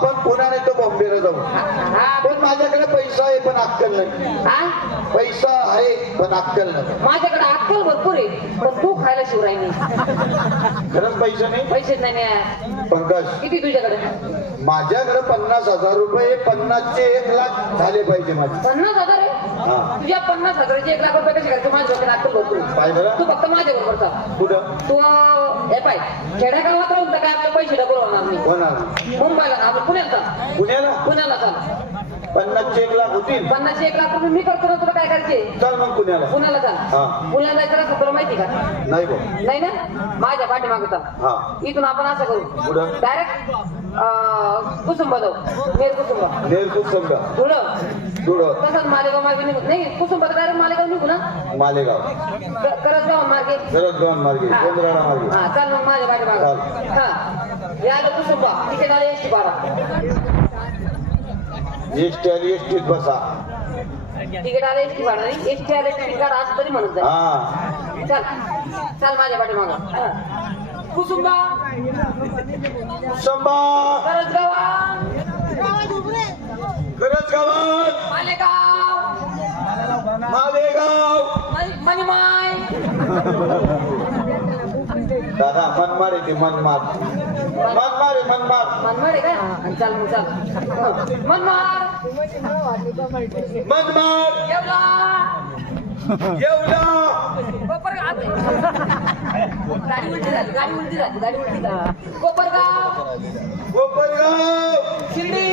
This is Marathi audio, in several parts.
आपण पुन्हा नाही तर बॉम्बेला जाऊ. पण माझ्याकडे पैसा आहे पण अक्कल नाही. पैसा आहे पण अक्कल नाही. माझ्याकडे अक्कल भरपूर आहे पण तू खायला शिवराय नाही. खरंच पैसे नाही. पैसेच नाही. पंकज किती तुझ्याकडे? माझ्याकडे 50,000 रुपये. 50चे 1 लाख झाले पाहिजे माझे. 50,000 आहे? तुझ्या 50,000चे 1 लाख रुपये कसे करायचे? माझ्या डोक्यात अक्कल भरपूर आहे. तू फक्त माझ्या बरोबर चाल. कुठं? तू हे पाय खेड्यागावात राहून तर काय आपले पैसे डबल होणार नाही. होणार. मुंबईला आपण पुण्याला चाल. पुण्याला चाल. 50चे 1 लाख होतील. 50चे 1 लाख रुपये मी करतो ना. तुला काय करायचे? चल मग पुण्याला चाल. पुण्याला जायचं का तुला माहिती का? नाही नाही ना. माझ्या पाठीमागे चाल. इथून आपण असं करू डायरेक्ट कुसुंबा जाऊ. नेर कुसुंबा धुळं तसंच मालेगाव मार्गे निघू. नाही कुसुंबा डायरेक्ट मालेगाव निघू ना. मालेगाव करसगाव मार्गे गोंधळा मार्गे. हा चाल मग माझ्या पाठीमागे. हा या कुसुंबा तिथे आले एसटी 12. एसटीत बसा. तिकीट आले एसटी 12 नाही. एसटी आले तिकीट आज तरी म्हणत जाईल. चल चल माझ्या पाठीमागे. कुसुंबा करसगावात मालेगाव मणिमाय. दादा मनमार आहे ते. मनमार आहे का? चाल मग चाल. मनमार येवला गाडी उलटी झाली. कोपरगाव शिर्डी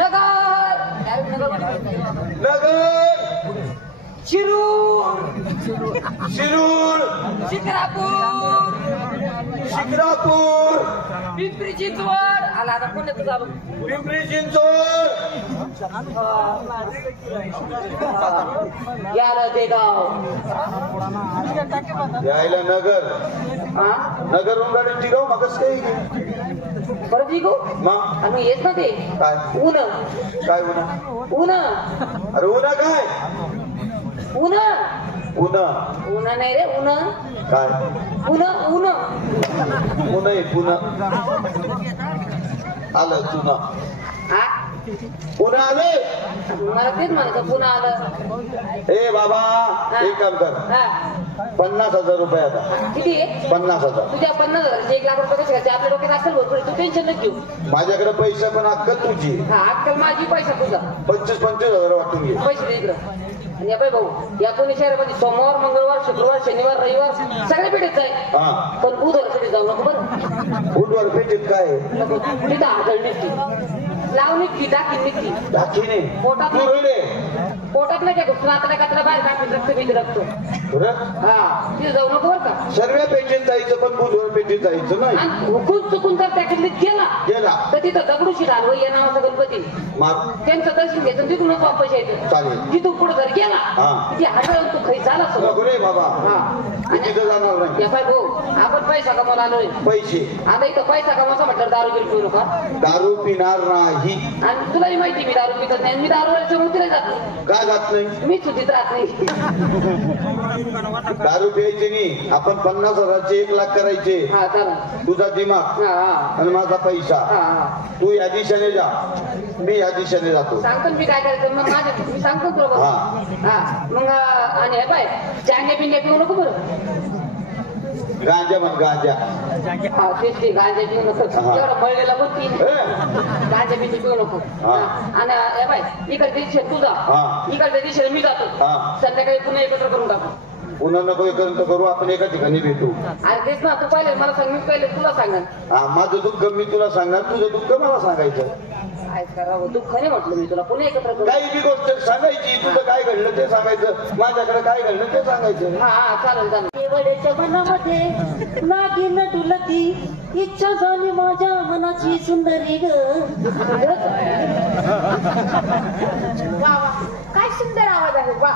नगर शिरूर शिक्रापूर पिंपरी चिंचवड. आला आता पुण्यात तुझा. पिंपरी चिंचवड याला देगाव यायला नगर गाडी टिकाव मग कसं काही परत निघू मग. आणि येत ना ते काय उन्हा काय अरे उन्हा काय उन्हा नाही रे. उन्हा काय पुन्हा आलं तुला. पुन्हा आलं. मला तेच म्हणायचं पुन्हा आलं. ए बाबा एक काम कर. 50,000 रुपये आता. किती आहे? 50,000. तुझ्या 50,000 1 लाख रुपये कसे घ्यायचे? आपल्या डोक्यात अक्कल भरपूर. तू टेन्शन न घेऊ. माझ्याकडे पैसा पण अक्कल तुझी. अक्कल माझी पैसा तुझा. 25,000 वाटून घे. पैसे दे इकडं. आणि या भाऊ या पुणे शहरामध्ये सोमवार मंगळवार शुक्रवार शनिवार रविवार सगळे पेठेत जाईल. पण बुधवार पेठेत जाऊ नको बरं. बुधवार पेठेत काय तिथं आगळ निघती लावणी की टाकी नाही पोटात नाही काय घुसून आता कातला बाहेर काढून रक्त बीज रक्त. तिथे जाऊ नको बरं का. सर्व पेठेत जायचं पण बुधवार पेठेत जायचं नाही. हुकून चुकून जर त्या किल्लीत गेला तर तिथं दगडूशी आलो या नावाचा गणपती त्यांचं दर्शन घ्यायचं तिथूनच वापस यायचं. चालेल. तिथून पुढे जर गेला ती हटवून तू खाई झाला रे बाबा. तिथं जाणार नाही. भाऊ आपण पैसा कमावला आलोय. पैसे आता इथं पैसा कमावचा म्हटलं दारू बिरू पिऊ नका. दारू पिणार नाही. आणि तुलाही माहिती मी दारू पितच नाही. मी दारूच्या मुतीला जात नाही. का जात नाही? मी सुधीत राहत नाही. दारू प्यायचे नाही. आपण 50,000चे 1 लाख करायचे. तुझा दिमाग आणि माझा पैसा. तू या दिशेने जा मी या दिशेने जातो. सांगतो मी काय करायचं मग मी सांगतो तुला. मग आणि हे पाय चांगल्या पिंड्या पिऊ नको बरं. गांजा मग गांजा गांजा पिऊ नको. एवढं मळलेला बघ गांजा पिंडी पिऊ नको. आणि हे पाय इकडच्या दिशेने तू जा इकडच्या दिशेने मी जातो. संध्याकाळी पुन्हा एकत्र करून टाकू. पुन्हा नको एकत्र करू. आपण एका ठिकाणी भेटू. अरे तेच ना. तू पहिले मला सांग मी पहिले तुला सांगा. माझं दुःख मी तुला सांगणार. तुझं दुःख मला सांगायचं. काय करावं दुःख नाही म्हटलं मी तुला. पुन्हा एकत्र करू. काही बी गोष्ट सांगायची. तुझं काय घडलं ते सांगायचं. माझ्याकडे काय घडलं ते सांगायचं. हा चालेल चालेल. केवळच्या मनामध्ये नागिन डुलती इच्छा झाली माझ्या मनाची सुंदरी ग. काय सुंदर आवाज आहे. वा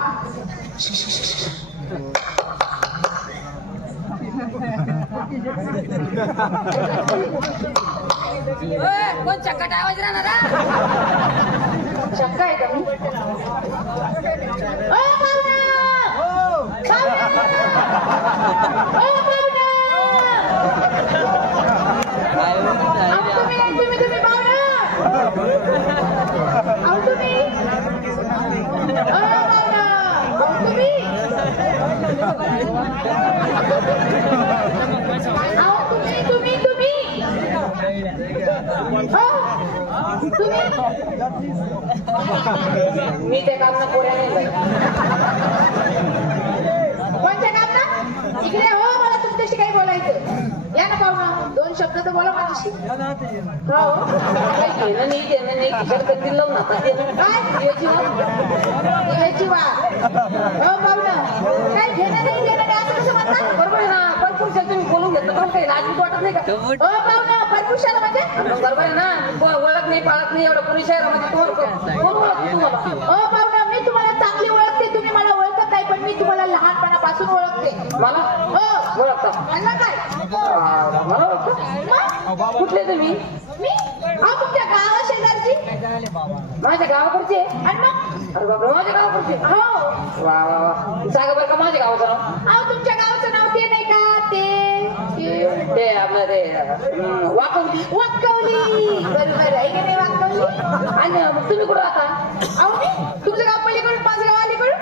कोण चक्काट आवाज राहणार. चक्का आहे का मी? मी त्या कामना पोऱ्या नाही बाई. कोणत्या काम ना इकडे हो, मला तुमच्याशी काही बोलायचं. या ना पाहुणा, 2 शब्द तर बोला माझ्याशी. हो काही घेणं नाही किशोर कंदील लावून आता काय याची वाट हो पाहुणा, काय घेणं नाही असं कसं म्हणतात? बरोबर आहे ना. परपुरुषाला तुम्ही बोलून घेतलं पण काही लाजून वाटत नाही का? हो पाहुणा, परपुरुषाला म्हणजे बरोबर आहे ना. ओळख नाही पाळत नाही एवढं पुणे शहरामध्ये कोण ओळखतो तुम्हाला? हो पाहुणा, मी तुम्हाला चांगली ओळखते, तुम्ही मला ओळखत नाही, पण मी तुम्हाला लहानपणापासून ओळखते. मला हो ओळखता? मला काय मला ओळखता? कुठले तुम्ही? मी तुमच्या गावा शेजारची, माझ्या गावाकडचे? आणि मग अरे बाबा, माझ्या गावाकडचे? हो वा वा वा. सांगा बरं का माझ्या गावाचं नाव? तुमच्या गावाचं नाव ते नाही का? ते आपलं ते वाकवली. वाकवली. बरोबर आहे की नाही वाकवली? आणि मग तुम्ही कुठं राहता? मी तुमचं गाव पलीकडून, माझं गाव अलीकडून.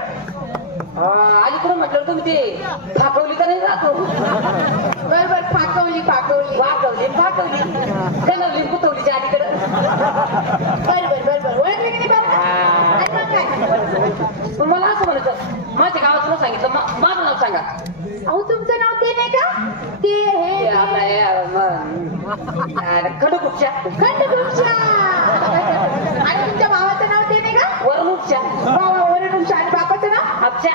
अलीकडून म्हटलं तुम्ही ते फाकवली तर नाही राहतो? बरोबर, फाकवली वाकवली कनवली कुतवलीच्या अलीकडं. बरोबर ओळखले की नाही बाबा? आणि मग काय? पण मला असं म्हणायचं, माझ्या गावाचं नाव सांगितलं, माझं नाव सांगा. तुमचं नाव ते नाही का? ते हे खडकुपच्या. आणि तुमच्या भावाचं नाव ते नाही का? वरणुपच्या. वरणुपच्या. आणि बापाचं नाव? हापच्या.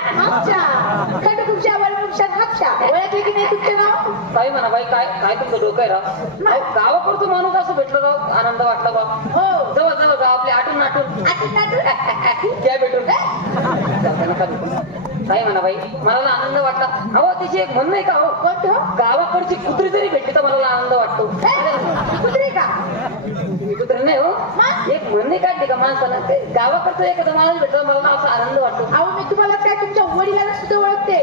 खडकुपच्या, वरणुपच्या, हापच्या. ओळखले की नाही तुमचं नाव? काही म्हणा बाई, काय तुमचं डोकं आहे राव. गावाकडचं माणूस असं भेटलं राव, आनंद वाटला बा. हो, जवळ गाव आपले आटून त्या भेटून काही म्हणा बाई, मला आनंद वाटला. अहो त्याची एक म्हणणं आहे का? हो, गावाकडची कुत्री जरी भेटली तर मला आनंद वाटतो. कुत्री का? कुत्री नाही हो, एक म्हणणे काढली का माणसाला, गावाकडचं एखादा माणूस भेटला मला असा आनंद वाटतो. मी तुम्हाला काय तुमच्या वडिलांना सुद्धा ओळखते.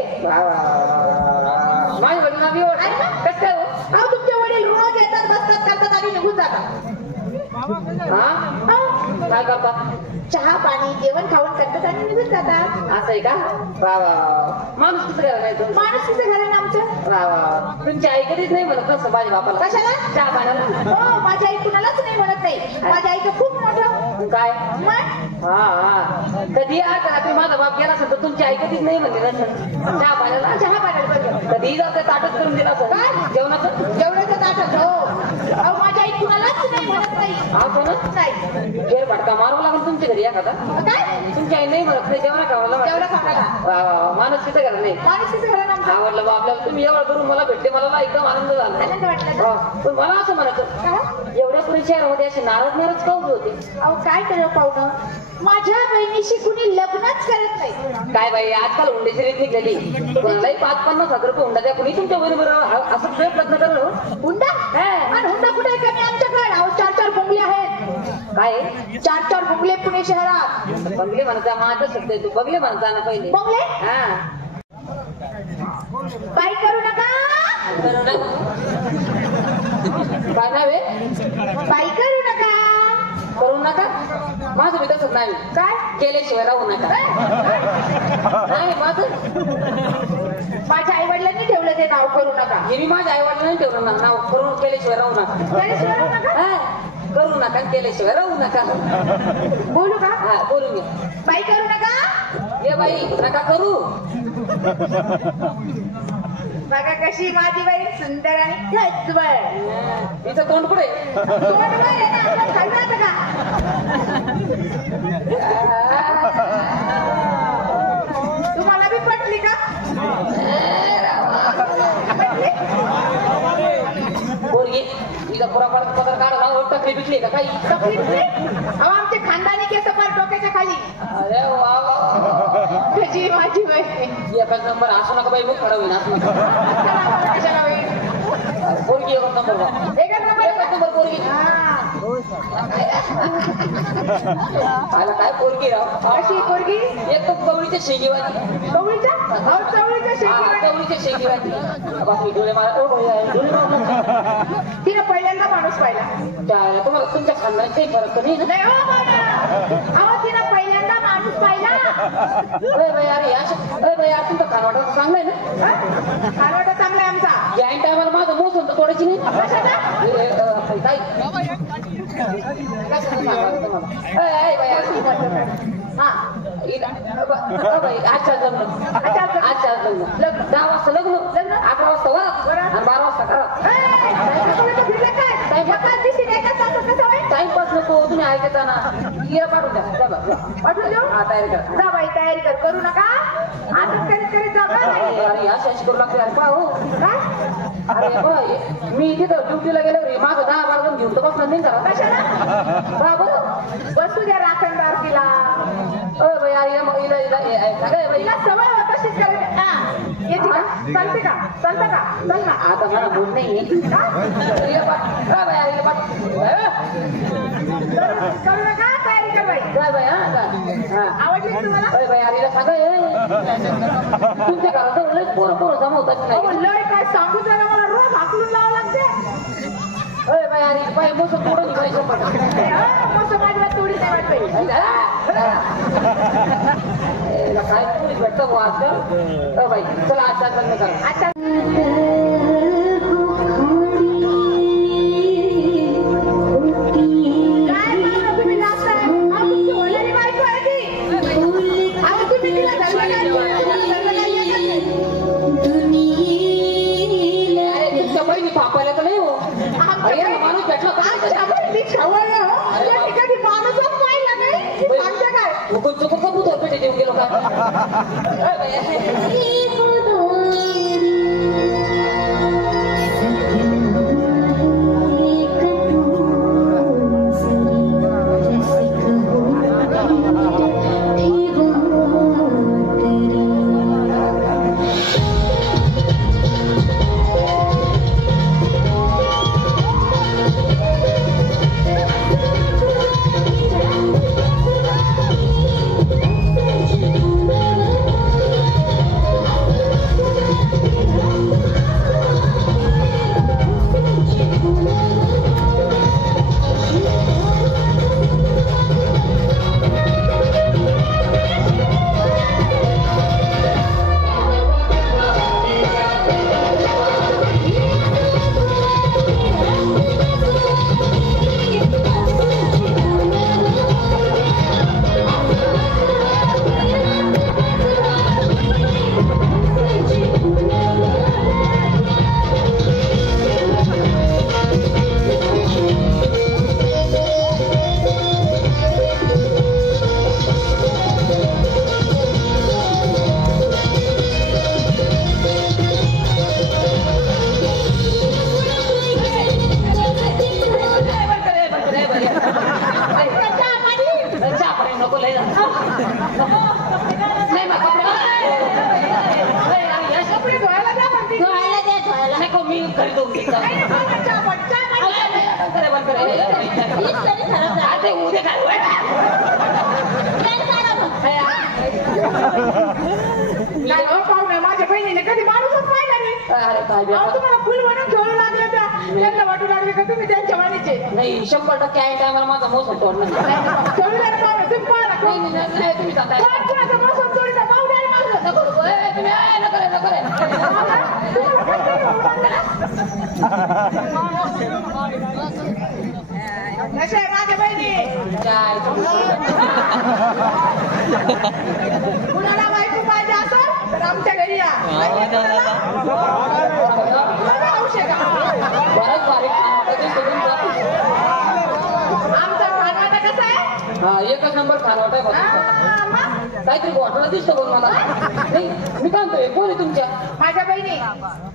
माझ्या वडिलांना बी ओळखते. कसं काय हो? तुमचे वडील रोज येतात, बसतात, करतात आणि निघून जातात. काय करतात? चहा पाणी जेवण खाऊन करतात आणि निघून जातात. असं आहे का? माणूस कसं घरा नाही? माणूस किती घर आहे ना आमचं? तुमची आई कधीच नाही म्हणत कसं माझ्या बापाला? कशाला? चहा पाण्याला. हो, माझी आई कुणालाच नाही म्हणत नाही. माझ्या आईचं खूप मोठं काय? मग कधी आज रात्री माझा बाप गेला असेल तर तुमची आई कधीच नाही म्हणली नसेल चहा पाण्याला. कधी जाते ताटच करून दिला असेल. काय? जेवणाचं ताटच. हो, माझी आई कुणालाच नाही म्हणत नाही. नाही घेर भटका मारू लागेल तुमच्या घरी एखादा. काय? तुमची आई नाही म्हणत नाही जेवणा खावायला? माणूस तिथं घरा नाही. आवडलं बा आपल्याला. तुम्ही एवढं करून मला भेटले, मला एकदम आनंद झाला. पण मला असं म्हणायचं, एवढ्या पुणे शहरामध्ये असे नाराज का उभे होते? काय करू पाहुणं, माझ्या बहिणीशी कुणी लग्नच करत नाही. काय बाई, आजकाल हुंड्याची रीत निघाली. कोणालाही 5-50 हजार रुपये हुंडा द्या, कुणी तुमच्या बरोबर असं प्रयत्न करणं. हुंडा? आणि हुंडा कुठे कमी आमच्याकडे? 4-4 बंगले आहेत. काय? 4-4 बंगले पुणे शहरात. बंगले म्हणता माझं सत्य, तू बंगले म्हणता ना पहिले. बंगले? बाई करू नका. काय नावे? बाई करू नका. करू नका? माझं बी तसंच नाही. काय? केल्याशिवाय राहू नका. नाही माझ्या आई वडिलांनी ठेवलं ते नाव करू नका. मी माझ्या आई वडिलांनी ठेवलं नाव करून केल्याशिवाय राहू नका. करू नका, केल्याशिवाय राहू नका. बोलू का? बोलू मी. बाई करू नका. ये बाई नका करू. बघा कशी माझी बाई सुंदर आणि खचबळ. तिचं तोंड कुठे? का? तुम्हाला बी पटली का? पोरगी तिचा पुरा पदर काढला, टकली पिकली का काही? आमचे खानदानी केस पार डोक्याच्या खाली. अरे वा वा, कशी माझी बाई. एकच नंबर. असू नका बाई, मग खरं होईल. असू नका. पोरगी एकच नंबर. एकच नंबर पोरगी. काय पोरगी राव? अशी पोरगी एक तर कवळीच्या शेंगीवाली. कवळीच्या शेंगीवाली. बाकी डोळे मारा. तिने पहिल्यांदा माणूस पाहिला. तुम्हाला तुमच्या खानदानात काही फरक नाही ना? तिने पहिल्यांदा माणूस पाहिला. तुमचा खानवाटा चांगला आहे ना? खानवाटा चांगला आहे आमचा. या टायमाला माझं मोसम तर थोडीशी नाही. अच्छा लग्न 10 वाजता लग्न 11 वाजता वर आणि 12 वाजता घरात. टाइमपास नको तुम्ही ऐकता ना. पाठवून द्या. पाठवून देऊ. हा तयारी करा. जा बाई तयारी करू नका. आता करीत जा. अरे अशी करू लागते. अरे पाहू काय अरे मी तिथं ड्युटीला गेलो रे माझं 10-12 जण घेऊन तर बसणार नाही करा. कशाला बसू द्या राखणदार तिला. हिला सवय तशीच करायची. चालते का? चालतं का? चल ना. आता मला मूड नाही करू नका. तयारी कर बाई. आवडली तुम्हाला? तुमच्या घरात पोरं जमवतात नाही. लय काय सांगू त्याला मला रोज हाकलून लावावं लागते. मोसम थोडं निघायचं मोसम माझ्या थोडी नाही वाटते. काय पुरी भेटतं भाऊ आजकाल. बाई चला आजचा लग्न करा. अच्छा पापायला तर नाही हो. माणूस भेटला माणूसच पाहिला नाही. चुकून कबूतर पेटे देऊन गेलो का. माझ्या बहिणीने कधी माणूसच पाहिला नाही. तुम्हाला फुल म्हणून ठेवू लागले त्या. त्यांना वाटू लागले का तुम्ही त्यांच्या वाणीचे. नाही 100% आहे टायमाला माझा मोसम तोडला. ठेवू द्या पाहुणे तुम्ही पाहा. तुम्ही सांगताय मोसम तोडीचा पाहू द्या माझं. कशा आहे माझ्या बहिणी? कुणाला बायको पाहिजे असेल तर आमच्या घरी या. आमचा खानवाटा कसा आहे? एकच नंबर खानवाटा आहे. काहीतरी घोटाळा दिसतो कोण मला. नाही मी काय म्हणतोय कोण आहे तुमच्या? माझ्या बहिणी.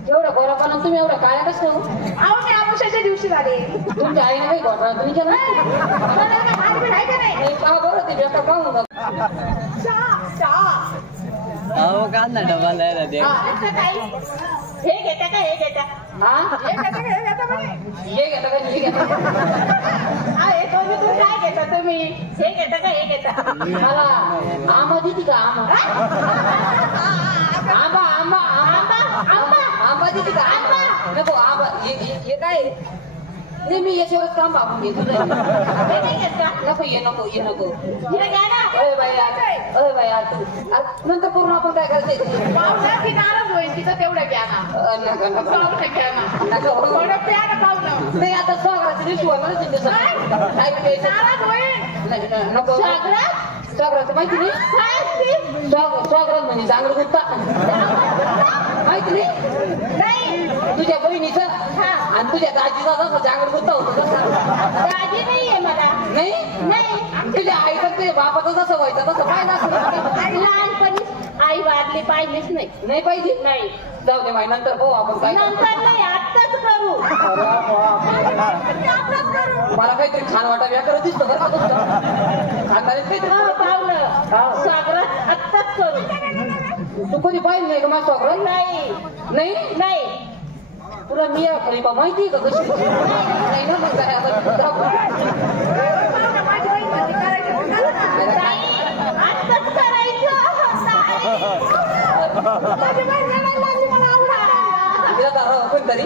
एवढ्या गोरापाना तुम्ही एवढ्या काळ्या कसं? अहो मी आमुषाच्या दिवशी झाले. तुमच्या आईने काही घोटाळा तुम्ही केला आहे का नाही? बरोबर ते बेकार पाहून कांदा डबा लायला दे. हे घेता का हे घेता? हा हे घेता का हे घेता म्हणे? हे घेता का हे घेता? हे दोन्ही तू काय घेता तुम्ही? हे घेता का हे घेता? मला आंबा देते का? आंबा आंबा आंबा आंबा आंबा देते का? नको आंबा हे काय? नाही मी याच्यावरच काम बाबून घेतो नको ये नको ये नको अरे बाया तू नंतर करून आपण काय करायचं पाहुण्याची नाराज होईल तिचं तेवढं घ्या ना नाही आता स्वागराची दिवशी नाराज होईल नको स्वागराचं माहिती नाही स्वागरात म्हणजे चांगलं गुप्ता माहिती नाही तुझ्या बहिणीचं आणि तुझ्या दाजीचा जसं चांगलं गुप्ता होतं तसं दाजी नाहीये मला नाही तुझ्या आईचं तुझ्या बापाचं जसं व्हायचं तसं पाहिलं असं लहानपणी आई वाढली पाहिलीच नाही पाहिजे नाही जाऊ दे बाई नंतर पाहू आपण काय नंतर नाही आत्ताच करू मला काहीतरी छान वाटावं या करत दिसतं बरं का खानदारीत काहीतरी पाहुणं स्वागत आत्ताच करू तू कधी पाहिजे नाही का माझं स्वागत नाही तुला मी खरी बा माहिती का कशी नाही ना मग काय आत्ताच करायचं कोणतरी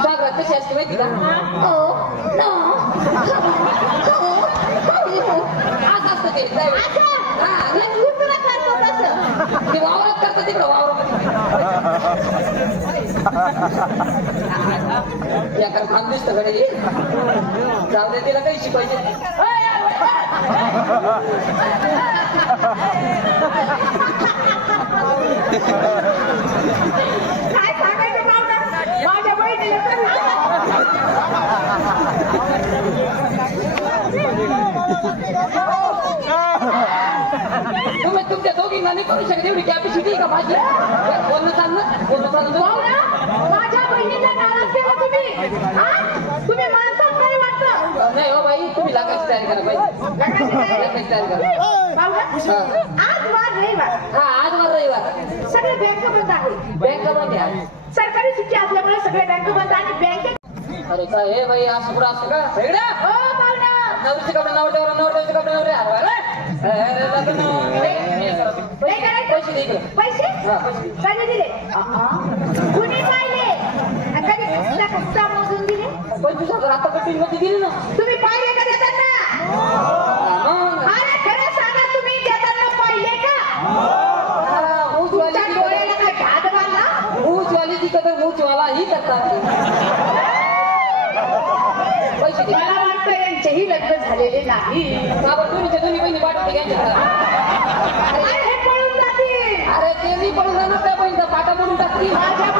स्वागत कशी असते माहिती का असं असतं ते वावरात करतं तिकडं वावरात या कर थांब दिसतं कडे जाऊ दे तिला काही शिकवायचे काय सांगायचं माझ्या बहिणीला तुम्ही तुमच्या दोघींना नाही करू शकत एवढी कॅपॅसिटी का माझी बोलणं चाललं माझ्या बहिणीला नाराज केला तुम्ही माणसात नाही वाटतं नाही हो बाई तुम्ही लागायची तयारी करा पाहिजे लागायची तयारी करा आज वार रविवार आज वार रविवार सगळे बँक बंद आहे बँक बंद आहे सरकारी सुट्टी असल्यामुळे सगळे बँक बंद आणि बँकेत अरे काय हे बाई असं कुठं असं का वेगळा नवरीचे कपडे नवरदेवाचे कपडे नवरे पैसे दे इकडे पैसे कधी दिले कुणी पाहिले कधी कच्चा मोजून दिले 25,000 आता कटिंग मध्ये दिली ना तुम्ही पाहिले का देताना अरे खरं सांगा तुम्ही देताना पाहिले का तुमच्या डोळ्याला काय घात बांधला मूचवाली तिथं तर मूचवाला ही करतात पैसे दे मला वाटतं यांचेही लग्न झालेले नाही बाबा दोन्ही बहिणी पाठवते अरे पळून जातील अरे ते मी पळून जाणार त्या बहिणीचा पाटा पडून टाकतील माझ्या